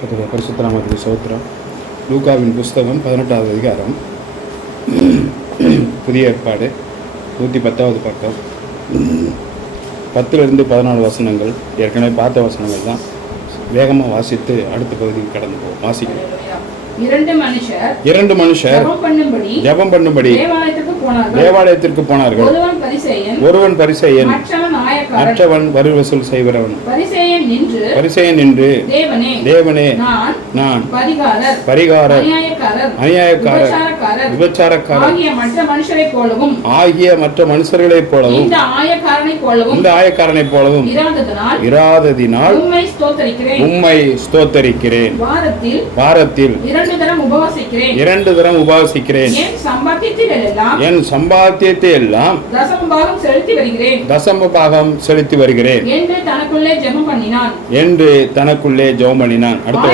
பரிசுத்த நாமத்துக்கு ஸ்தோத்திரம். லூக்காவின் புஸ்தகம் 18வது அதிகாரம், புதிய ஏற்பாடு 110வது பக்கம், 10லிருந்து 14 வசனங்கள். ஏற்கனவே பார்த்த வசனங்கள் தான். வேகமாக வாசித்து அடுத்த பகுதிக்கு கடந்து போவோம். வாசிக்கிறோம். இரண்டு மனுஷர் ஜெபம் பண்ணும்படி தேவாலயத்திற்கு போனார்கள். ஒருவன் பரிசேயன், மற்றவன் வரி வசூல் செய்கிறவன். பரிசேயன் நின்று, தேவனே, நான் பரிகாரர், அநியாயக்காரர், விபச்சாரக்காரர் ஆகிய மற்ற மனுஷர்களைப் போலவும் இந்த ஆயக்காரனைப் போலவும் இராததினால் உம்மை ஸ்தோத்தரிக்கிறேன். வாரத்தில் 2 தரம் உபவாசிக்கிறேன். என் சம்பாத்தியத்தை எல்லாம் தசம பாகம் செலுத்தி வருகிறேன் என்று தனக்குள்ளே ஜெபம் பண்ணினான். அடுத்த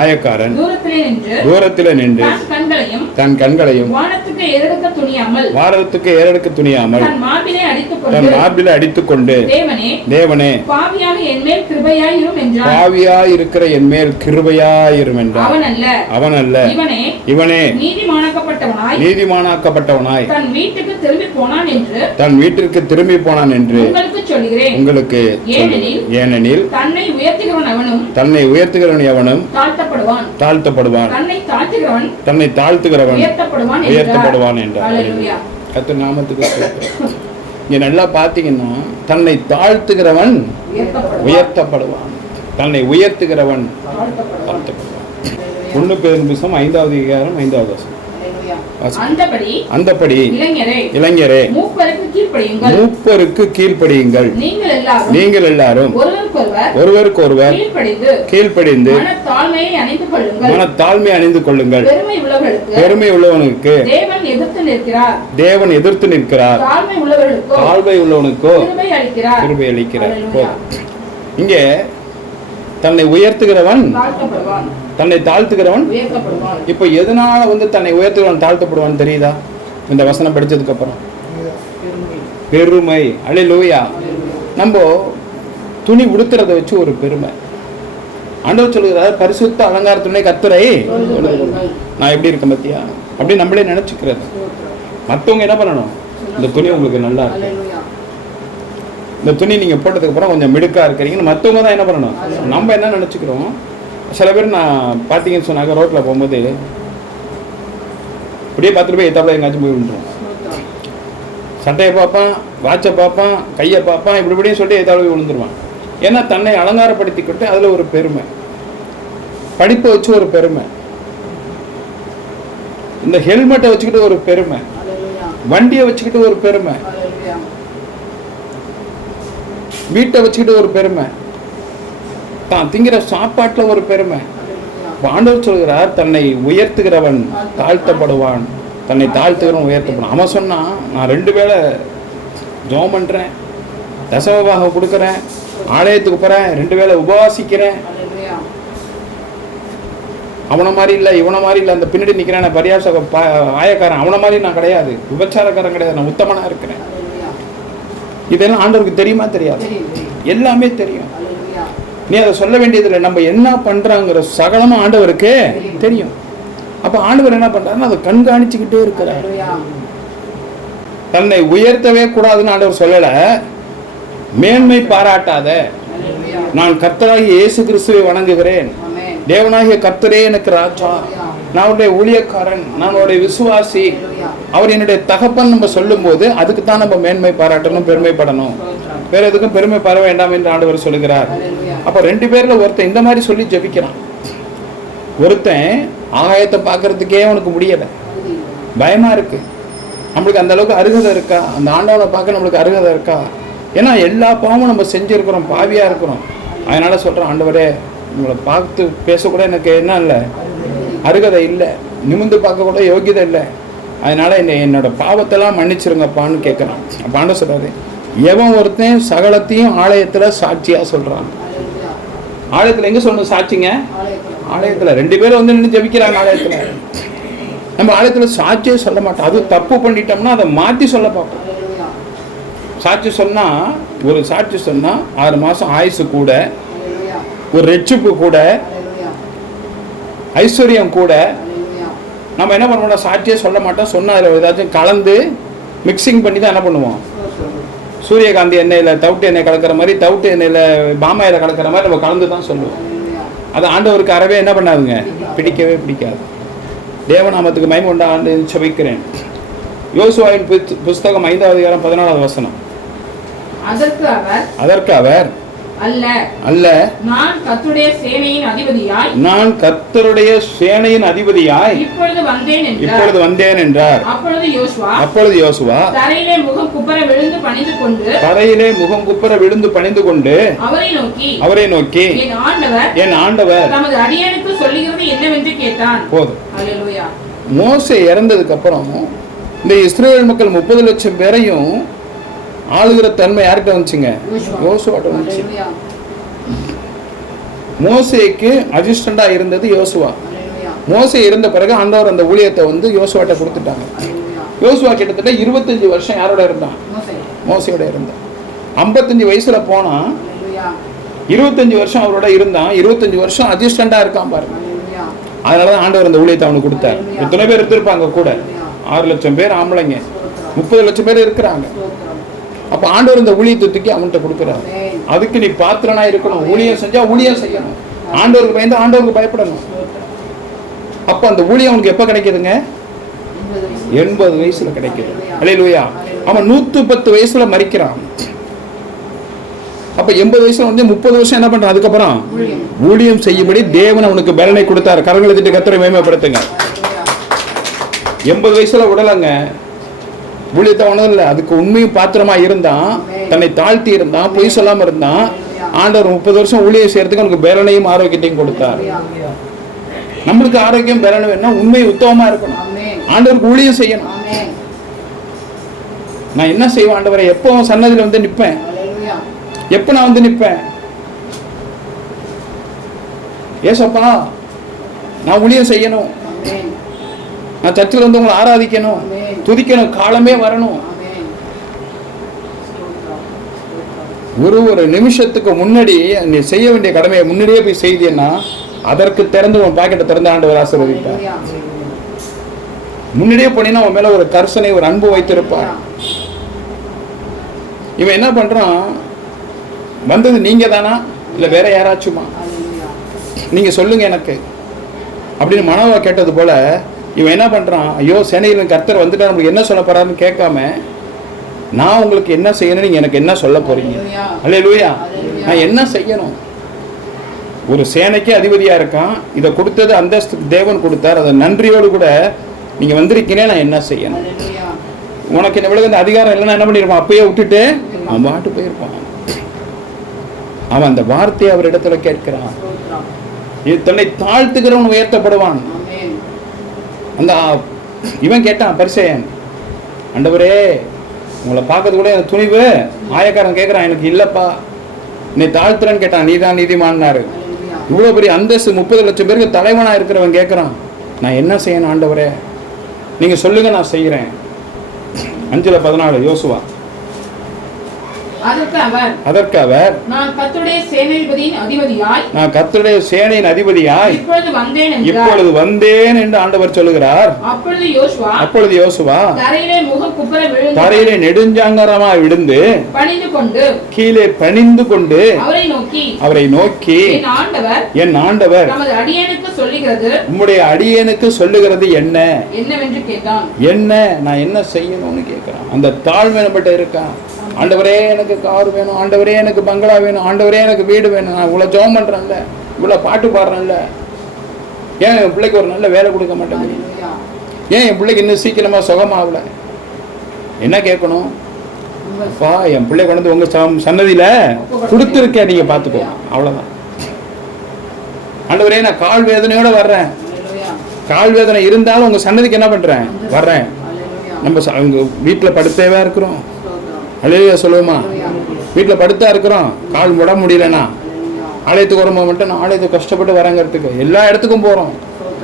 ஆயக்காரன் தூரத்தில் நின்று தன் கண்களையும் வாரத்துக்கு ஏறெடுக்க துணியாமல் தன் மார்பிலே அடித்துக்கொண்டு, தேவனே, பாவியாய் இருக்கிற என் மேல் கிருபையாயிரும் என்றார். அவன் அல்ல, இவனே நீதிமானாக்கப்பட்டவனாய் தன் வீட்டிற்கு திரும்பி போனான் என்று உங்களுக்கு ஏனெனில் தன்னை உயர்த்துகிறவன் எவனும் தாழ்த்தப்படுவான், தன்னை தாழ்த்துகிறவன் உயர்த்தப்படுவான் என்றார். கர்த்தர் நாமத்துக்கு இங்க நல்லா பாத்தீங்கன்னா, தன்னை தாழ்த்துகிறவன் உயர்த்தப்படுவான், தன்னை உயர்த்துகிறவன் தாழ்த்தப்படுவான். 1 பேதுரு 5வது அதிகாரம் 5வது வசனம். அந்தபடி இளைஞரே, மூப்பருக்கு கீழ்ப்படியுங்கள். நீங்கள் எல்லாரும் ஒருவருக்கொருவர் கீழ்ப்படிந்து மனத்தாழ்மை அணிந்து கொள்ளுங்கள். பெருமை உள்ளவனுக்கு தேவன் எதிர்த்து நிற்கிறார், தாழ்மை உள்ளவனுக்கோ கிருபை அளிக்கிறார். இங்கே தன்னை உயர்த்துகிறவன் தன்னை தாழ்த்துகிறவன். இப்ப எதனால தன்னை உயர்த்துகிறவன் தாழ்த்தப்படுவான் தெரியுதா? இந்த வசனம் படிச்சதுக்கு அப்புறம் பெருமை. அல்லேலூயா. நம்ம துணி உடுத்துறத வச்சு ஒரு பெருமை. ஆண்டவர் சொல்லுகிறார், பரிசுத்த அலங்காரத்துணை கர்த்தரை நான் எப்படி இருக்கேன் பத்தியா அப்படி நம்மளே நினைச்சுக்கிறது. மற்றவங்க என்ன பண்ணணும்? இந்த துணி உங்களுக்கு நல்லா இருக்கு, இந்த துணி நீங்க போட்டதுக்கு அப்புறம் கொஞ்சம் மிடுக்கா இருக்கிறீங்கன்னு மற்றவங்க தான் என்ன பண்ணணும். நம்ம என்ன நினைச்சுக்கிறோம்? சில பேர் நான் பார்த்தீங்கன்னு சொன்னாங்க, ரோட்ல போகும்போது இப்படியே பார்த்துட்டு போய் எத்தாப்புல எங்காச்சும் போய் விட்டுருவோம். சட்டையை பார்ப்பான், வாட்சை பார்ப்பான், கையை பார்ப்பான், இப்படியே சொல்லிட்டு எத்தாப்புல போய் விழுந்துருவான். ஏன்னா தன்னை அலங்காரப்படுத்திக்கிட்டு அதுல ஒரு பெருமை, படிப்பை வச்சு ஒரு பெருமை, இந்த ஹெல்மெட்டை வச்சுக்கிட்டு ஒரு பெருமை, வண்டியை வச்சுக்கிட்டு ஒரு பெருமை, வீட்டை வச்சுக்கிட்டு ஒரு பெருமை, தான் திங்கிற சாப்பாட்டுல ஒரு பெருமை. ஆண்டவர் சொல்கிறார், தன்னை உயர்த்துகிறவன் தாழ்த்தப்படுவான், தன்னை தாழ்த்துகிறவன் உயர்த்தப்படுவான். அவன் சொன்னா, நான் 2 வேளை ஜெபம் பண்றேன், தசமபாக கொடுக்குறேன், ஆலயத்துக்கு போறேன், 2 வேளை உபவாசிக்கிறேன். அவனை மாதிரி இல்லை, இவனை மாதிரி இல்லை, அந்த பின்னாடி நிற்கிறேன் பரியாச ஆயக்காரன், அவனை மாதிரி நான் கிடையாது, விபச்சாரக்காரன் கிடையாது, நான் உத்தமனா இருக்கிறேன். இதெல்லாம் ஆண்டவருக்கு தெரியுமா? தெரியாது. எல்லாமே தெரியும். நீ அதை சொல்ல வேண்டியதில்லை. நம்ம என்ன பண்றாங்கிற சகலமா ஆண்டவருக்கு தெரியும். அப்ப ஆண்டவர் என்ன பண்றாருன்னா அதை கண்காணிச்சுக்கிட்டே இருக்கிறார். தன்னை உயர்த்தவே கூடாதுன்னு ஆண்டவர் சொல்லல. மேன்மை பாராட்டாத, நான் கர்த்தராகிய இயேசு கிறிஸ்துவை வணங்குகிறேன், தேவனாகிய கர்த்தரே எனக்கு ராஜா, நான் அவருடைய ஊழியக்காரன், நான் அவருடைய விசுவாசி, அவர் என்னுடைய தகப்பன் நம்ம சொல்லும் போது அதுக்கு தான் நம்ம மேன்மை பாராட்டணும், பெருமைப்படணும். வேற எதுக்கும் பெருமை பார வேண்டாம் என்று ஆண்டவர் சொல்லுகிறார். அப்ப 2 பேர்ல ஒருத்தன் இந்த மாதிரி சொல்லி ஜெபிக்கிறான். ஒருத்தன் ஆகாயத்தை பார்க்கறதுக்கே அவனுக்கு முடியல, பயமா இருக்கு. நம்மளுக்கு அந்த அளவுக்கு அருகதை இருக்கா? அந்த ஆண்டவனை பார்க்க நம்மளுக்கு அருகதை இருக்கா? ஏன்னா எல்லா பாவமும் நம்ம செஞ்சிருக்கிறோம், பாவியா இருக்கிறோம். அதனால சொல்றேன், ஆண்டவரே, உங்களை பார்த்து பேசக்கூட எனக்கு என்ன இல்லை, அருகதை இல்லை, நிமிந்து பார்க்க கூட யோகியதை இல்லை. அதனால என்னோட பாவத்தெல்லாம் மன்னிச்சிருங்கப்பான்னு கேட்குறான். அப்ப ஆண்டவர் சொல்றாரு, எவன் ஒருத்தன் சகலத்தையும் ஆலயத்துல சாட்சியா சொல்றான். ஆலயத்துல எங்க சொல்லணும் சாட்சிங்க? ஆலயத்துல 2 பேரும் நின்று ஜெபிக்கிறாங்க ஆலயத்துல. நம்ம ஆலயத்துல சாட்சியே சொல்ல மாட்டோம். அது தப்பு பண்ணிட்டோம்னா அதை மாத்தி சொல்ல பார்ப்போம். சாட்சி சொன்னா, ஒரு சாட்சி சொன்னா 6 மாசம் ஆயுசு கூட, ஒரு ரெட்சிப்பு கூட, ஐஸ்வர்யம் கூட. நம்ம என்ன பண்ணுவோம், சாட்சியே சொல்ல மாட்டோம், சொன்னால் அதில் ஏதாச்சும் கலந்து மிக்சிங் பண்ணி தான் என்ன பண்ணுவோம், சூரியகாந்தி எண்ணெயில் தவிட்டு எண்ணெய் கலக்கிற மாதிரி, தவிட்டு எண்ணெயில் பாமாயில் கலக்கிற மாதிரி நம்ம கலந்து தான் சொல்லுவோம். அது ஆண்டவருக்கு அறவே என்ன பண்ணாதுங்க, பிடிக்கவே பிடிக்காது. தேவநாமத்துக்கு மகிமை உண்டாண்டு செபிக்கிறேன். யோசுவாவின் புஸ்தகம் 5வது அதிகாரம் 14வது வசனம். அதற்கு அவர் அல்ல, நான் கர்த்தருடைய சேனையின் அதிபதியாய் இப்பொழுது வந்தேன் என்றார். அப்பொழுது யோசுவா தரையிலே முகம் குப்புற விழுந்து பணிந்து கொண்டு அவரை நோக்கி என் ஆண்டவர் தமது அடியானுக்கு சொல்லுகிறது என்னவென்று கேட்டான். போதும். மோசே இறந்ததுக்கு அப்புறம் இந்த இஸ்ரவேல் மக்கள் 30 லட்சம் பேரையும் ஆளுகிற தன்மை யார்கிட்ட வந்துச்சுங்க, யோசுவாட்ட வந்துச்சு. மோசேக்கு அசிஸ்டண்டா இருந்தது யோசுவா. மோசே இருந்த பிறகு ஆண்டவர் அந்த ஊழியத்தை வந்து யோசுவாட்ட கொடுத்துட்டாங்க. யோசுவா கிட்டத்தட்ட 25 வருஷம் யாரோட இருந்தான், மோசையோட இருந்தான். 55 வயசுல போனா 25 வருஷம் அவரோட இருந்தான். 25 வருஷம் அசிஸ்டண்டா இருக்கான் பாருங்க. அதனாலதான் ஆண்டவர் அந்த ஊழியத்தை அவனுக்கு கொடுத்தாரு. எத்தனை பேர் எடுத்திருப்பாங்க கூட, 6 லட்சம் பேர் ஆம்பளைங்க, 30 லட்சம் பேர் இருக்கிறாங்க. அப்ப ஆண்டவர் இந்த ஊழியத்தை தூக்கி அவன்கிட்ட கொடுக்குறாரு. அதுக்கு நீ பாத்திரனா இருக்கணும். ஊழியம் செஞ்சா ஊழியம் செய்யணும், ஆண்டவருக்கு பயந்து ஆண்டவருக்கு பயப்படணும். அப்ப அந்த ஊழியம் அவனுக்கு எப்ப கிடைக்குதுங்க, 80 வயசுல கிடைக்குது. அல்லேலூயா. அவன் 110 வயசுல மரிக்கிறான். அப்ப 80 வயசுல வந்து 30 வருஷம் என்ன பண்றான், அதுக்கப்புறம் ஊழியம் செய்யும்படி தேவன் அவனுக்கு பலனை கொடுத்தாரு. கரங்களை தட்டி கர்த்தரை மகிமைப்படுத்துங்க. 80 வயசுல விடலங்க, ஊழியத்தை ஒன்றும் இல்லை, அதுக்கு உண்மையும் பாத்திரமா இருந்தான், தன்னை தாழ்த்தி இருந்தான், பொய் சொல்லாம இருந்தான். ஆண்டவர் 30 வருஷம் ஊழியம் செய்யறதுக்கு அவனுக்கு பேலனையும் ஆரோக்கியத்தையும் கொடுத்தார். நம்மளுக்கு ஆரோக்கியம் பேலனை வேணும்னா உண்மை உத்தமமா இருக்கணும், ஆண்டவருக்கு ஊழியம் செய்யணும். நான் என்ன செய்வேன் ஆண்டவரை, எப்போ சன்னதியில வந்து நிற்பேன், எப்ப நான் வந்து நிற்பேன், ஏசப்பா நான் ஊழியம் செய்யணும், நான் சர்ச்சில் வந்து உங்களை ஆராதிக்கணும், துதிக்கணும், காலமே வரணும். ஒரு நிமிஷத்துக்கு முன்னாடி நீ செய்ய வேண்டிய கடமையை முன்னாடியே போய் செய்தேன்னா அதற்கு திறந்து உன் பாக்கெட்டை திறந்து ஆண்டவர் ஆசீர்வதிப்பார். முன்னாடியே போனீங்கன்னா உன் மேல ஒரு கர்சனை, ஒரு அன்பு வைத்திருப்பார். இவன் என்ன பண்றான், வந்தது நீங்க தானா இல்ல வேற யாராச்சுமா, நீங்க சொல்லுங்க எனக்கு அப்படின்னு மனோவா கேட்டது போல இவன் என்ன பண்றான், ஐயோ சேனையில் கர்த்தர் வந்துட்டா நம்மளுக்கு என்ன சொல்ல போறாருன்னு கேட்காம, நான் உங்களுக்கு என்ன செய்யணும், நீங்க எனக்கு என்ன சொல்ல போறீங்க. அல்லேலூயா. நான் என்ன செய்யணும், ஒரு சேனைக்கு அதிபதியா இருக்கான், இதை கொடுத்தது அந்தஸ்து தேவன் கொடுத்தார், அதை நன்றியோடு கூட நீங்க வந்திருக்கீங்க, நான் என்ன செய்யணும். உனக்கு என்ன விட இந்த அதிகாரம் இல்லைன்னா என்ன பண்ணிருப்பான், அப்பயே விட்டுட்டு அவன் பாட்டு போயிருப்பான். அவன் அந்த வார்த்தையை அவர் இடத்துல கேட்கிறான். தன்னை தாழ்த்துகிறவன் உயர்த்தப்படுவான். அந்த இவன் கேட்டான் பரிசேயன், ஆண்டவரே உங்களை பார்க்கறது கூட எனக்கு துணிவு. ஆயக்காரன் கேட்கிறான், எனக்கு இல்லப்பா, நீ தாழ்த்துறன்னு கேட்டான், நீ தான் நீதிமான்னாரு. இவ்வளவு பெரிய அந்தஸ்து 30 லட்சம் பேருக்கு தலைவனா இருக்கிறவன் கேட்கிறான், நான் என்ன செய்யணும் ஆண்டவரே, நீங்க சொல்லுங்க நான் செய்யறேன். 5:14 யோசுவா. அதற்கு அவர் நான் கர்த்தருடைய சேனையின் அதிபதியாய் இப்பொழுது வந்தேன் என்று ஆண்டவர் சொல்லுகிறார். அப்பொழுது யோசுவா தரையிலே நெடுஞ்சாங்கரமாய் விழுந்து கீழே பணிந்து கொண்டு அவரை நோக்கி என் ஆண்டவர் உம்முடைய அடியேனுக்கு சொல்லுகிறது என்ன, என்ன நான் என்ன செய்யணும்னு கேட்கிறான். அந்த தாழ்மை நம்மகிட்ட இருக்கான். ஆண்டவரே எனக்கு கார் வேணும், ஆண்டவரே எனக்கு பங்களா வேணும், ஆண்டவரே எனக்கு வீடு வேணும், நான் இவ்வளோ ஜெபம் பண்ணுறேன்ல, இவ்வளோ பாட்டு பாடுறேன்ல, ஏன் என் பிள்ளைக்கு ஒரு நல்ல வேலை கொடுக்க மாட்டேங்குது, ஏன் என் பிள்ளைக்கு இன்னும் சீக்கிரமாக சுகமாகல, என்ன கேட்கணும், அப்பா என் பிள்ளை கொண்டு வந்து உங்கள் சன்னதியில் கொடுத்துருக்கேன், நீங்கள் பார்த்துக்கோ, அவ்வளோதான். ஆண்டவரே நான் கால் வேதனையோடு வர்றேன், கால் வேதனை இருந்தாலும் உங்கள் சன்னதிக்கு என்ன பண்ணுறேன், வர்றேன். நம்ம அவங்க வீட்டில் படுத்தேவா இருக்கிறோம், அல்லேலூயா சொல்லுவோமா, வீட்டில் படுத்தா இருக்கிறோம், கால் விட முடியலன்னா ஆலயத்துக்கு வரும்போது மட்டும் நான் ஆலயத்துக்கு கஷ்டப்பட்டு வரங்கிறதுக்கு எல்லா இடத்துக்கும் போகிறோம்,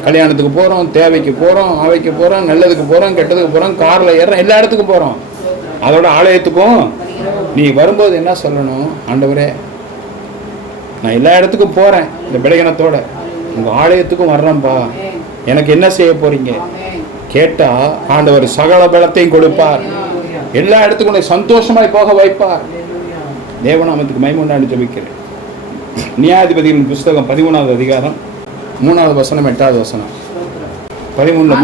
கல்யாணத்துக்கு போகிறோம், தேவைக்கு போகிறோம், ஆவைக்கு போகிறோம், நல்லதுக்கு போகிறோம், கெட்டதுக்கு போகிறோம், காரில் ஏறுறோம், எல்லா இடத்துக்கும் போகிறோம். அதோட ஆலயத்துக்கும் நீ வரும்போது என்ன சொல்லணும், ஆண்டவரே நான் எல்லா இடத்துக்கும் போகிறேன் இந்த விடயனத்தோட, உங்கள் ஆலயத்துக்கும் வர்றேன்ப்பா, எனக்கு என்ன செய்ய போறீங்க கேட்டா ஆண்டவர் சகல பலத்தையும் கொடுப்பார். எல்லா இடத்துக்கும் உன்னை சந்தோஷமாய் போக வைப்பார். தேவநாமத்துக்கு மகிமை உண்டான்னு ஜெபிக்கிறேன். நியாயாதிபதிகளின் புஸ்தகம் 13வது அதிகாரம் 3வது வசனம் 8வது வசனம். 13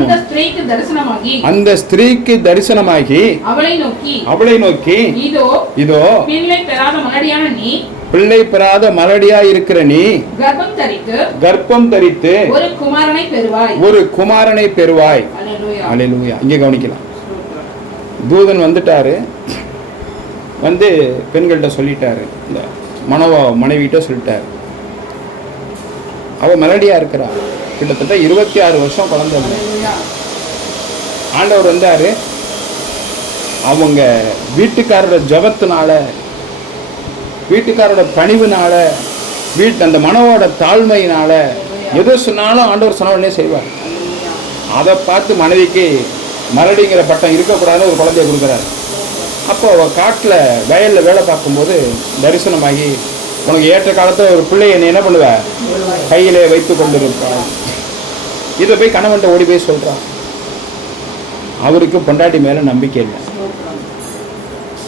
அந்த ஸ்திரீக்கு தரிசனமாகி அவளை நோக்கி இதோ பிள்ளை பெறாத மலடியா இருக்கிற நீ கர்ப்பம் தரித்து ஒரு குமாரனை பெறுவாய். அல்லேலூயா. இங்கே கவனிக்கலாம். தூதன் வந்துட்டாரு, வந்து பெண்கள்கிட்ட சொல்லிட்டாரு, இந்த மனைவிட்ட சொல்லிட்டாரு. அவ மெலடியா இருக்கிறா, கிட்டத்தட்ட 26 வருஷம் குழந்தை. ஆண்டவர் வந்தாரு, அவங்க வீட்டுக்காரோட ஜபத்தினால, வீட்டுக்காரோட பணிவுனால, அந்த மனவோட தாழ்மையினால எது சொன்னாலும் ஆண்டவர் சொன்ன உடனே செய்வார். அதை பார்த்து மனைவிக்கு மலடிங்கிற பட்டம் இருக்கக்கூடாதுன்னு ஒரு குழந்தைய கொடுக்குறாரு. அப்போ அவள் காட்டில் வயலில் வேலை பார்க்கும்போது தரிசனமாகி, உனக்கு ஏற்ற காலத்தில் ஒரு பிள்ளையை நீ என்ன பண்ணுவ, கையிலே வைத்து கொண்டிருப்பாள். இதை போய் கணவன்ட்ட ஓடி போய் சொல்கிறான். அவருக்கு பொண்டாட்டி மேலே நம்பிக்கை இல்லை.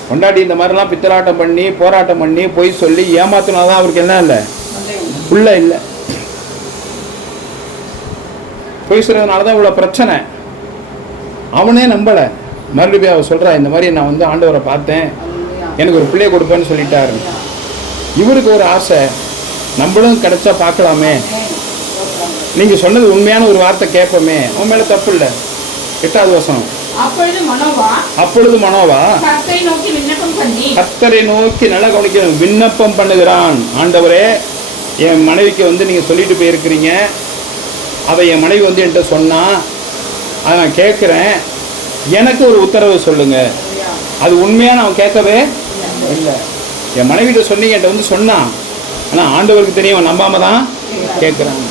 பொண்டாட்டி இந்த மாதிரிலாம் பித்தலாட்டம் பண்ணி போராட்டம் பண்ணி பொய் சொல்லி ஏமாத்தினாதான் அவருக்கு என்ன இல்லை, புள்ள இல்லை. பொய் சொல்றதுனால தான் இவ்வளோ பிரச்சனை. அவனே நம்பலை. மறுபடியும் அவ சொல்கிறா, இந்த மாதிரி நான் வந்து ஆண்டவரை பார்த்தேன், எனக்கு ஒரு பிள்ளையை கொடுப்பேன்னு சொல்லிட்டாரு. இவருக்கு ஒரு ஆசை, நம்மளும் கிடைச்சா பார்க்கலாமே, நீங்கள் சொன்னது உண்மையான ஒரு வார்த்தை கேட்போமே, அவன் மேலே தப்பு இல்லை. 8வது வசனம். அப்பொழுது மனோவா கர்த்தரை நோக்கி நல்லா கவனிக்கணும், விண்ணப்பம் பண்ணுகிறான். ஆண்டவரே, என் மனைவிக்கு வந்து நீங்கள் சொல்லிட்டு போயிருக்கிறீங்க, அதை என் மனைவி வந்து என்கிட்ட சொன்னா, அதை நான் கேட்குறேன், எனக்கு ஒரு உத்தரவு சொல்லுங்க. அது உண்மையான அவன் கேட்கவே இல்லை. என் மனைவிட்ட சொன்னீங்க, என்கிட்ட வந்து சொன்னான், ஆனால் ஆண்டவருக்கு தெரியும், அவன் நம்பாம தான் கேட்குறான்.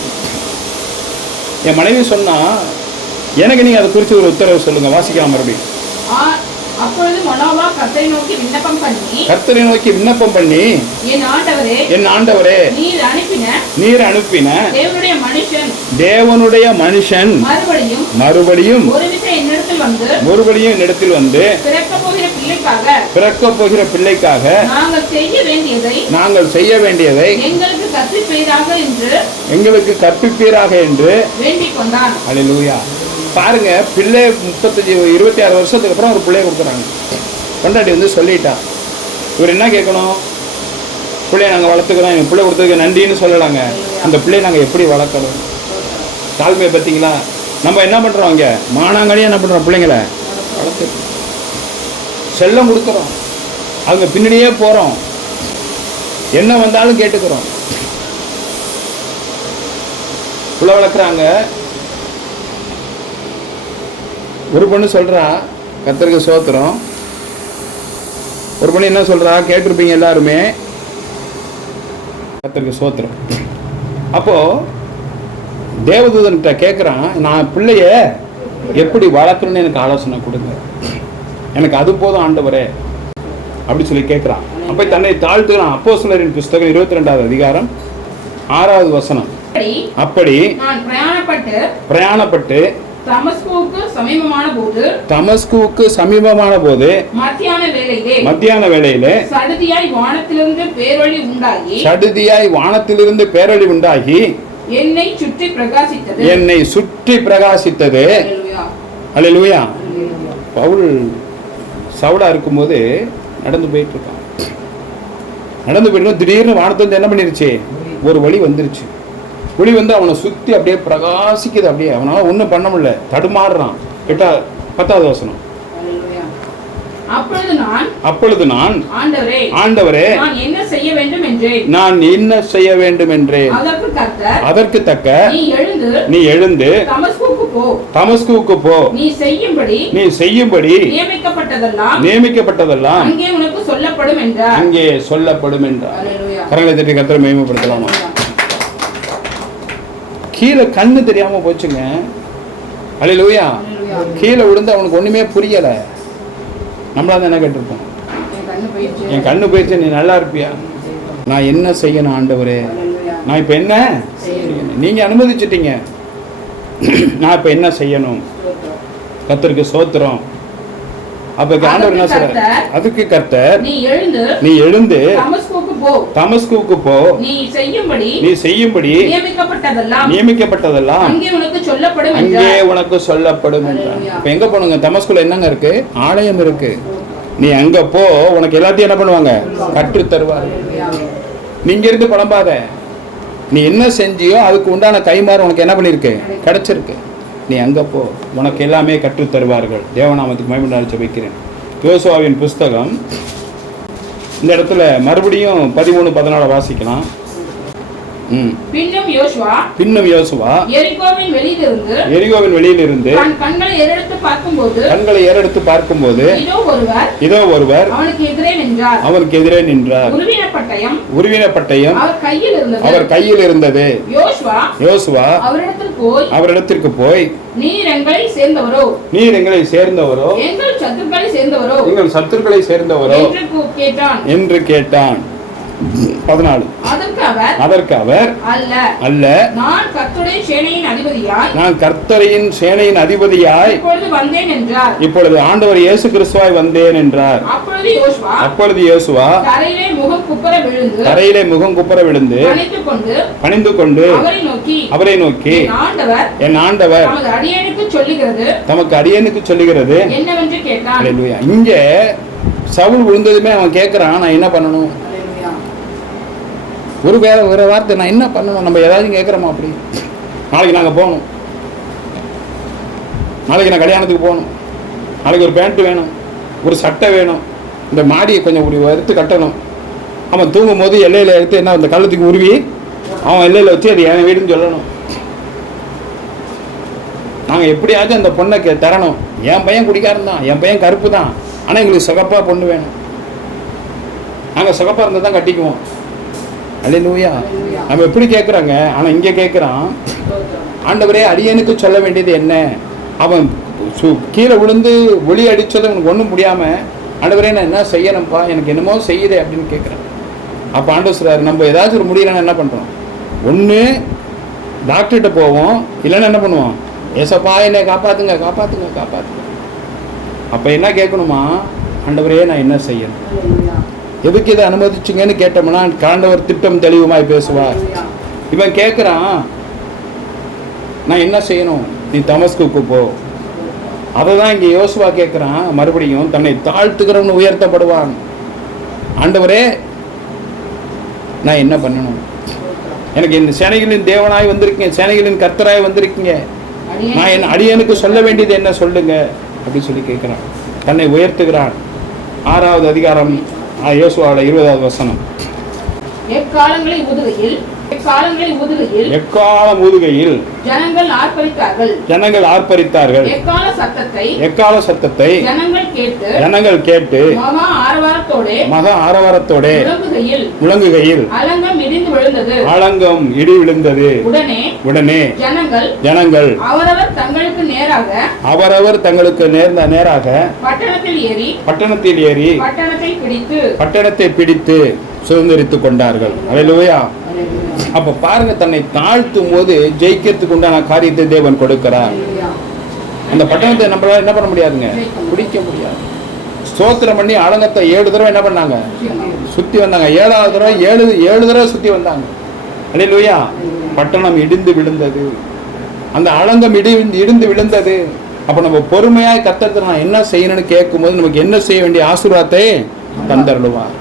என் மனைவி சொன்னா, எனக்கு நீங்க அதை குறித்து ஒரு உத்தரவு சொல்லுங்க. வாசிக்கலாம் மறுபடியும். அப்பொழுது மனோவா கர்த்தரை நோக்கி விண்ணப்பம் பண்ணி என் ஆண்டவரே, நீர் அனுப்பின தேவனுடைய மனுஷன் மறுபடியும் என்னிடத்தில் வந்து பிறக்க போகிற பிள்ளைக்காக நாங்கள் செய்ய வேண்டியதை எங்களுக்கு கற்பிப்பீராக என்று வேண்டிக் கொண்டான். அல்லேலூயா. பாருங்க, பிள்ளை 26 வருஷத்துக்கு அப்புறம் ஒரு பிள்ளைய கொடுக்குறாங்க. பொண்டாட்டி வந்து சொல்லிட்டா, இவர் என்ன கேட்கணும், பிள்ளைய நாங்கள் வளர்த்துக்கிறோம், எங்கள் பிள்ளை கொடுத்ததுக்கு நன்றின்னு சொல்லலாங்க. அந்த பிள்ளையை நாங்கள் எப்படி வளர்க்கணும், தாழ்மையை பார்த்தீங்களா? நம்ம என்ன பண்ணுறோம், இங்கே மானாங்கடியாக என்ன பண்ணுறோம், பிள்ளைங்களை வளர்த்து செல்லம் கொடுக்குறோம், அவங்க பின்னாடியே போகிறோம், என்ன வந்தாலும் கேட்டுக்கிறோம். பிள்ளை வளர்க்குறாங்க. ஒரு பொண்ணு சொல்கிறா, கர்த்தருக்கு ஸ்தோத்திரம். ஒரு பொண்ணு என்ன சொல்கிறா, கேட்டிருப்பீங்க எல்லாருமே, கர்த்தருக்கு ஸ்தோத்திரம். அப்போது தேவதூதன்கிட்ட கேட்குறான், நான் பிள்ளைய எப்படி வளர்க்கணும்னு எனக்கு ஆலோசனை கொடுங்க, எனக்கு அது போதும் ஆண்டவரே அப்படி சொல்லி கேட்குறான். அப்போ தன்னை தாழ்த்துக்கிறான். அப்போஸ்தலரின் புஸ்தகம் 22வது அதிகாரம் 6வது வசனம். அப்படி பிரயாணப்பட்டு தமஸ்குவுக்கு சமீபமான போது மத்தியான வேளையிலே சடுதியாய் வானத்திலிருந்து பேரொளி உண்டாகி என்னை சுற்றி பிரகாசித்தது. அல்லேலூயா. பவுல் சவுலா இருக்கும்போது நடந்து போயிட்டு இருக்கான். நடந்து போயிட்டு திடீர்னு வானத்திலிருந்து என்ன பண்ணிருச்சு, ஒரு வழி வந்துருச்சு. ஒளி வந்து அவனை சுற்றி அப்படியே பிரகாசிக்குது. அப்படியே அவனால் ஒன்றும் பண்ண முடியல, தடுமாறுறான். 10வது வசனம். அப்பொழுது நான் ஆண்டவரே, நான் என்ன செய்ய வேண்டும் என்றேன். அதற்கு தக்க நீ எழுந்து தமஸ்குவுக்கு போ, நீ செய்யும்படி நியமிக்கப்பட்டதெல்லாம் அங்கே சொல்லப்படும் என்றார். கரங்களை தட்டி கர்த்தரை மகிமைப்படுத்தலாமா? கீழே கண்ணு தெரியாம போச்சுங்க. அல்லேலூயா. கீழே விழுந்து அவனுக்கு ஒண்ணுமே புரியல. நம்மளா தான் என்ன கேட்டிருப்போம், என் கண்ணு போயிடுச்சு, நீ நல்லா இருப்பியா? நான் என்ன செய்யணும் ஆண்டவரே, நான் இப்ப என்ன நீங்க அனுமதிச்சிட்டீங்க, நான் இப்ப என்ன செய்யணும்? கர்த்தருக்கு ஸ்தோத்திரம். அப்ப ஆண்டவர் என்ன சொல்றாரு? அதுக்கு கர்த்தர், நீ எழுந்து தமஸ்குவுக்கு போ, நீ செய்யும்படி நியமிக்கப்பட்டதெல்லாம் அங்கே உனக்கு சொல்லப்படும் என்றார். இப்ப எங்க போனுங்க? தமஸ்குல என்னங்க இருக்கு? ஆலயம் இருக்கு. நீ அங்க போ, உனக்கு எல்லாத்தையும் என்ன பண்ணுவாங்க? கற்று தருவார். நீங்க இருந்து புலம்பாத, நீ என்ன செஞ்சியோ அதுக்கு உண்டான கைமாறு உனக்கு என்ன பண்ணிருக்கு? கிடைச்சிருக்கு. நீ அங்க போ, உனக்கு எல்லாமே கற்று தருவார்கள். தேவநாமத்துக்கு மகிமை உண்டாக வைக்கிறேன். யோசுவாவின் புஸ்தகம் இந்த இடத்துல மறுபடியும் 13-14 வாசிக்கலாம். பின்னும் யோசுவா எரிகோவின் வெளியிலிருந்து கண்களை ஏறெடுத்து பார்க்கும்போது இதோ ஒருவர் அவனுக்கு எதிரே நின்றார். உருவின பட்டயம் அவர் கையில் இருந்தது. யோசுவா அவரிடத்திற்கு போய், நீர் எங்களை சேர்ந்தவரோ எங்கள் சத்துருக்களை சேர்ந்தவரோ என்று கேட்டான். 14. அதற்கு அவர், அல்ல, நான் கர்த்தரின் சேனையின் அதிபதியாய் இப்பொழுது ஆண்டவர் இயேசு கிறிஸ்துவாய் வந்தேன் என்றார். அப்பொழுது யோசுவா தரையிலே முகம் குப்புற விழுந்து பணிந்து கொண்டு அவரை நோக்கி, என் ஆண்டவர் தமக்கு அடியேனுக்கு சொல்லுகிறது என்னவென்று கேட்டான். இங்க சவுல் விழுந்ததுமே அவன் கேட்கிறான், நான் என்ன பண்ணணும்? ஒரு வார்த்தை, நான் என்ன பண்ணுவோம்? நம்ம ஏதாவது கேட்குறோமா? அப்படி நாளைக்கு நாங்கள் போகணும், நாளைக்கு நான் கல்யாணத்துக்கு போகணும், நாளைக்கு ஒரு பேண்ட்டு வேணும், ஒரு சட்டை வேணும், இந்த மாடியை கொஞ்சம் இப்படி எடுத்து கட்டணும். அவன் தூங்கும் போது எல்லையில் எடுத்து என்ன அந்த கள்ளத்துக்கு உருவி அவன் எல்லையில் வச்சு அது என் வீடுன்னு சொல்லணும். நாங்கள் எப்படியாச்சும் அந்த பொண்ணை தரணும். என் பையன் குடிக்காரன் தான், என் பையன் கருப்பு தான், ஆனால் எங்களுக்கு சிகப்பாக பொண்ணு வேணும். நாங்கள் சிகப்பாக இருந்தால் தான் கட்டிக்குவோம். அல்லேலூயா. நம்ம எப்படி கேட்குறாங்க, ஆனால் இங்கே கேட்குறான், ஆண்டவரே அடியனுக்கு சொல்ல வேண்டியது என்ன? அவன் கீழே விழுந்து ஒளி அடித்தது அவனுக்கு ஒன்றும் முடியாமல், ஆண்டவரே நான் என்ன செய்யணும்ப்பா, எனக்கு என்னமோ செய்யுதே அப்படின்னு கேட்குறான். அப்போ ஆண்டவர் சொல்றாரு, நம்ம ஏதாச்சும் ஒரு முடியலன்னா என்ன பண்ணுறோம்? ஒன்று டாக்டர்கிட்ட போவோம், இல்லைன்னா என்ன பண்ணுவோம்? ஏசப்பா என்னை காப்பாற்றுங்க காப்பாற்றுங்க காப்பாற்றுங்க. அப்போ என்ன கேட்கணுமா? ஆண்டவரே நான் என்ன செய்யணும்? எதுக்கு இதை அனுமதிச்சுங்கன்னு கேட்டோம்னா ஆண்டவர் திட்டம் தெளிவுமாய் பேசுவார். இவன் கேட்குறான், நான் என்ன செய்யணும்? நீ தமஸ்குக்கு போ. அதை தான் இங்கே யோசுவா கேட்குறான். மறுபடியும் தன்னை தாழ்த்துக்கிறவன் உயர்த்தப்படுவான். ஆண்டவரே நான் என்ன பண்ணணும்? எனக்கு இந்த சேனைகளின் தேவனாய் வந்திருக்கீங்க, சேனைகளின் கர்த்தராய் வந்திருக்கீங்க, நான் என் அடியனுக்கு சொல்ல வேண்டியது என்ன சொல்லுங்க அப்படின்னு சொல்லி கேட்குறான். தன்னை உயர்த்துகிறான். 6வது அதிகாரம் யோசுவாவோட 20வது வசனம். எக்காலங்களை ஊதுகையில் ஜனங்கள் ஆர்ப்பரித்தார்கள். எக்கால சத்தத்தை ஜனங்கள் கேட்டு மகா ஆரவாரத்தோட முழங்குகையில் அலங்கம் இடி விழுந்தது. உடனே ஜனங்கள் அவரவர் தங்களுக்கு நேராக பட்டணத்தில் ஏறி பட்டணத்தை பிடித்து சுதந்திரித்துக் கொண்டார்கள். அல்லேலூயா. அப்ப பாருங்க, தன்னை தாழ்த்தும் போது ஜெயிக்கிறதுக்கு உண்டான காரியத்தை தேவன் கொடுக்கிறார். அந்த பட்டணத்தை நம்மளால என்ன பண்ண முடியாதுங்க, பிடிக்க முடியாது. ஸ்தோத்திரம் பண்ணி அலங்கத்தை 7 தடவை என்ன பண்ணாங்க? சுத்தி வந்தாங்க. 7வது தடவை 7 தடவை சுத்தி வந்தாங்க. அல்லேலூயா. பட்டணம் இடிந்து விழுந்தது. அந்த அலங்கம் இடிந்து விழுந்தது. அப்ப நம்ம பொறுமையாய் கர்த்தரை நான் என்ன செய்யணும்னு கேட்கும் போது நமக்கு என்ன செய்ய வேண்டிய ஆசீர்வாதத்தை தந்தருளுவார்.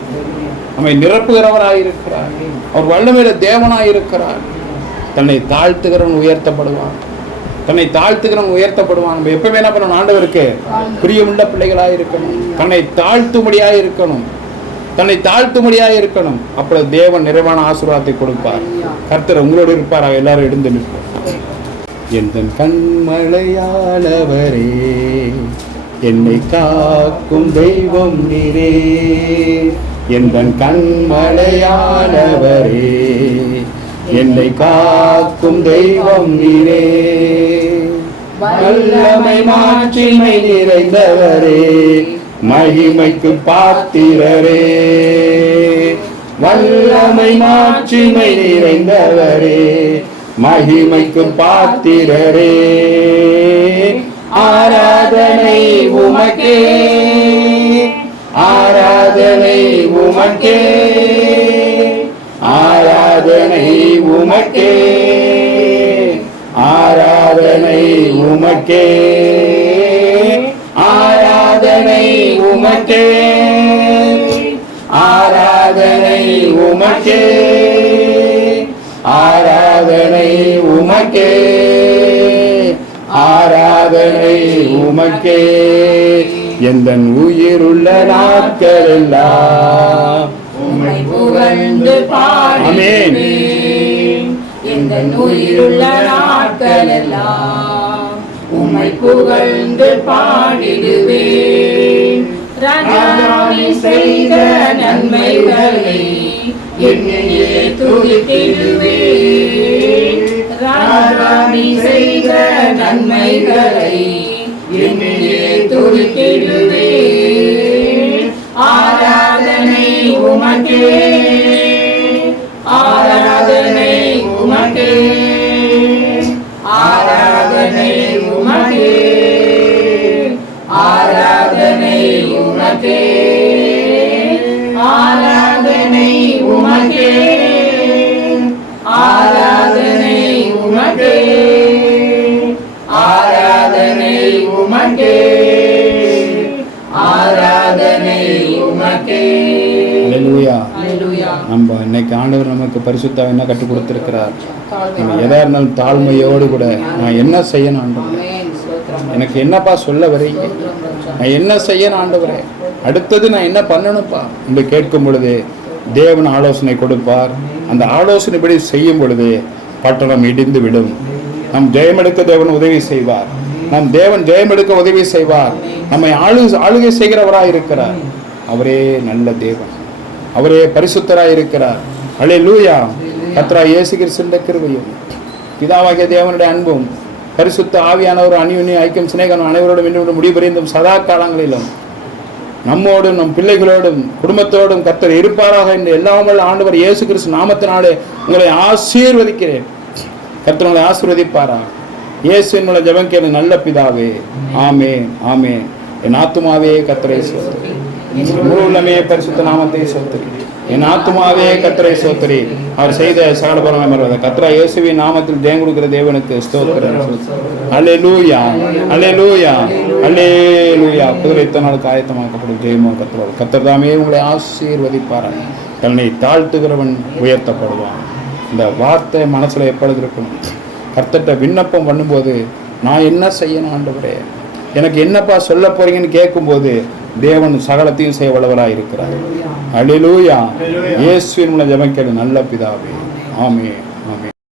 நம்மை நிரப்புகிறவராயிருக்கிறார். அவர் வல்லமையில தேவனாயிருக்கிறார். தன்னை தாழ்த்துகிறவன் உயர்த்தப்படுவான். நம்ம எப்பவுமே என்ன பண்ணணும்? ஆண்டவருக்கு பிரியமுள்ள பிள்ளைகளாக இருக்கணும். தன்னை தாழ்த்தும்படியாக இருக்கணும். அப்பொழுது தேவன் நிறைவான ஆசீர்வாதத்தை கொடுப்பார். கர்த்தர் உங்களோடு இருப்பார். எல்லாரும் எழுந்து நிற்போம். எந்தன் கண்மலையானவரே, என்னை காக்கும் தெய்வம் நீரே. எந்தன் கண்மலையானவரே, என்னை காக்கும் தெய்வம் நீரே. வல்லமை மாட்சிமை நிறைந்தவரே, மகிமைக்கு பாத்திரரே. வல்லமை மாட்சிமை நிறைந்தவரே, மகிமைக்கு பாத்திரரே, ஆராதனை உமக்கே, ஆராதனை உமக்கே, ஆராதனை உமக்கே, ஆராதனை உமக்கே, ஆராதனை உமக்கே, ஆராதனை உமக்கே, ஆராதனை உமக்கே, ஆராதனை உமக்கே. எந்தன் உயிருள்ள நாட்களெல்லாம் உம்மை புகழ்ந்து ஆமென். பாடுவேன். எந்தன் உயிருள்ள நாட்களெல்லாம் உம்மை புகழ்ந்து பாடிடுவேன். ராஜாவி செய்த நன்மைகளை என்னையே துதித்திடுவேன். ராஜாவி செய்த நன்மைகளை என்னையே துதித்திடுவேன். ஆராதனை உமக்கே, ஆராதனை உமக்கே, ஆராதனை உமக்கே, ஆராதனை உமக்கே, ஆராதனை உமக்கே, ஆராதனை உமக்கே, ஆராதனை உமக்கே, ஆராதனை உமக்கே. அல்லேலூயா. அல்லேலூயா. நம்ம இன்னைக்கு ஆண்டவர் நமக்கு பரிசுத்தம் என்ன கற்றுக் கொடுத்திருக்கிறார். நம்ம எதா இருந்தாலும் தாழ்மையோடு கூட நான் என்ன செய்யணும் ஆண்டவரே, ஆமென். ஸ்தோத்திரம். எனக்கு என்னப்பா சொல்ல வரீங்க, நான் என்ன செய்யணும் ஆண்டவரே, அடுத்தது நான் என்ன பண்ணணும்ப்பா என்று கேட்கும் பொழுது தேவன் ஆலோசனை கொடுப்பார். அந்த ஆலோசனைப்படி செய்யும் பொழுது பட்டணம் இடிந்து விடும். நம் ஜெயமெடுக்க தேவன் உதவி செய்வார். நம் தேவன் ஜெயமெடுக்க உதவி செய்வார். நம்மை ஆளுகை செய்கிறவராய் இருக்கிறார். அவரே நல்ல தேவன், அவரே பரிசுத்தராய் இருக்கிறார். அல்லேலூயா. கர்த்தராகிய இயேசு கிறிஸ்துவின் கிருபையும் பிதாவாகிய தேவனுடைய அன்பும் பரிசுத்த ஆவியானவர் அந்யோன்ய ஐக்கியம் சிநேகம் அனைவரோடும் இன்று முடிபுரிந்தும் சதா காலங்களிலும் நம்மோடும் நம் பிள்ளைகளோடும் குடும்பத்தோடும் கர்த்தர் இருப்பாராக என்று எல்லாம் வல்ல ஆண்டவர் இயேசு கிறிஸ்து நாமத்தினாலே உங்களை ஆசீர்வதிக்கிறேன். கர்த்தர் உங்களை ஆசீர்வதிப்பாராக. இயேசுவின் மூலம் ஜெபம் கேளு நல்ல பிதாவே. ஆமென், ஆமென். என் ஆத்துமாவே கர்த்தரை ஸ்தோத்திரி, முழு உள்ளமே பரிசுத்த நாமத்தை ஸ்தோத்திரி. என் ஆத்துமாவே கர்த்தரை ஸ்தோத்திரி, அவர் செய்த சகல பரம கர்த்தரா இயேசுவின் நாமத்தில் ஜெயம் கொடுக்கிற தேவனுக்கு ஸ்தோத்திரம். அல்லேலூயா, அல்லேலூயா, அல்லேலூயா. குதிரை இத்தனை நாளுக்கு ஆயத்தமாக்கப்படும் ஜெயமோ கர்த்தர். கர்த்தர் தாமே உங்களை ஆசீர்வதிப்பாராக. தன்னை தாழ்த்துகிறவன் உயர்த்தப்படுவான். இந்த வார்த்தை மனசுல எப்பொழுது இருக்கணும். கர்த்தர்கிட்ட விண்ணப்பம் பண்ணும்போது நான் என்ன செய்யணும் ஆண்டவரே, எனக்கு என்னப்பா சொல்ல போறீங்கன்னு கேட்கும்போது தேவன் சகலத்தையும் செய்ய வல்லவராய் இருக்கிறார். அல்லேலூயா. இயேசுவின் மூலம் ஜெபம் கேளு நல்ல பிதாவே. ஆமென்.